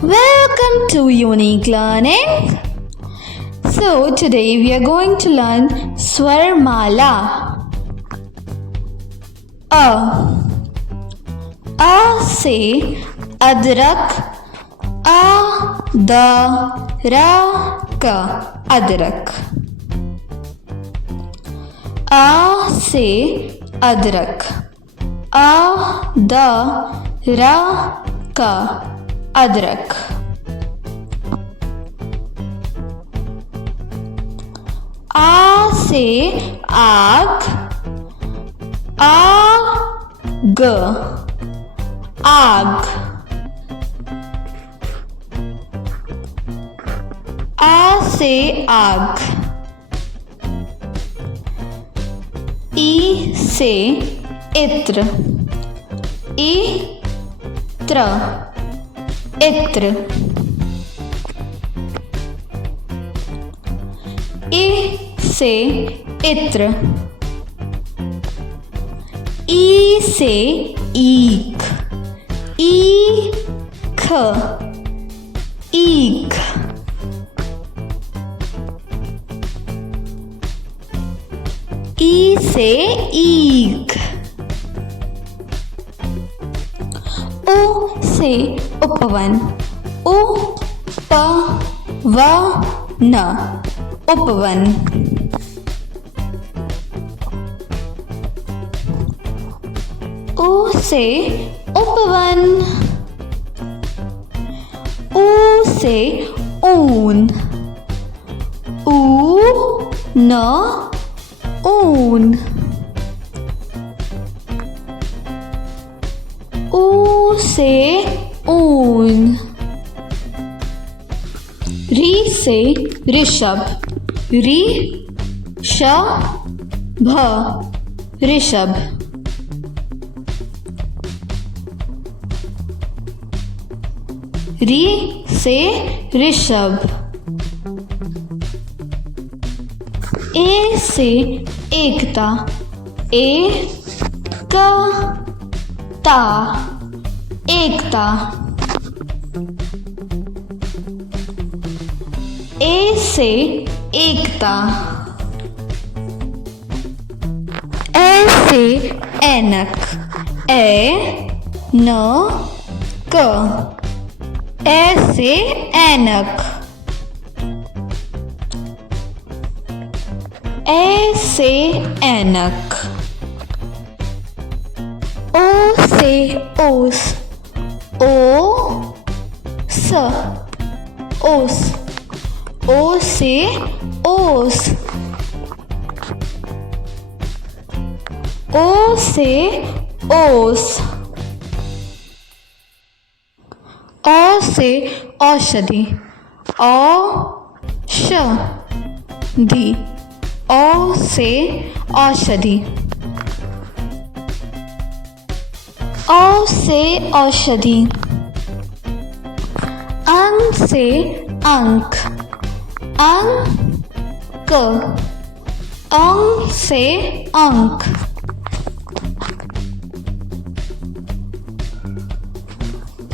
Welcome to Unique Learning. So today we are going to learn Swarmala. A से अदरक, अदरक, अदरक. आ से अदरक, अदरक, अदरक. आ से आग, आग, आग. आ से आग. ई से इत्र, इत्र, इत्र. ई से इत्र. ई से ईख, ईख, ईख. ई से ईख. उ से उपवन, उपवन, उपवन. उ से उपवन. ऊ से ऊन, ऊन, ऊन. ऊ से ऊन. री से ऋषभ, ऋषभ, ऋषभ. री से ऋषभ. ए से एकता, एकता, एकता. ए से एकता. ए से ऐनक, ऐनक, ए से ऐनक. ए से ऐनक. ओ से ओस, ओस, ओस. ओ से ओस. ओ से ओस. औ से औषधि, औषधि, औ से औषधि. औ से औषधि. अंग से अंक, अंक, अंग से अंक.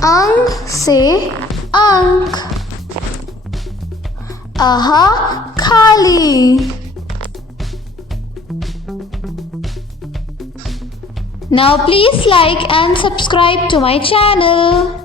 अंग से अंक. आहा खाली. Now please like and subscribe to my channel.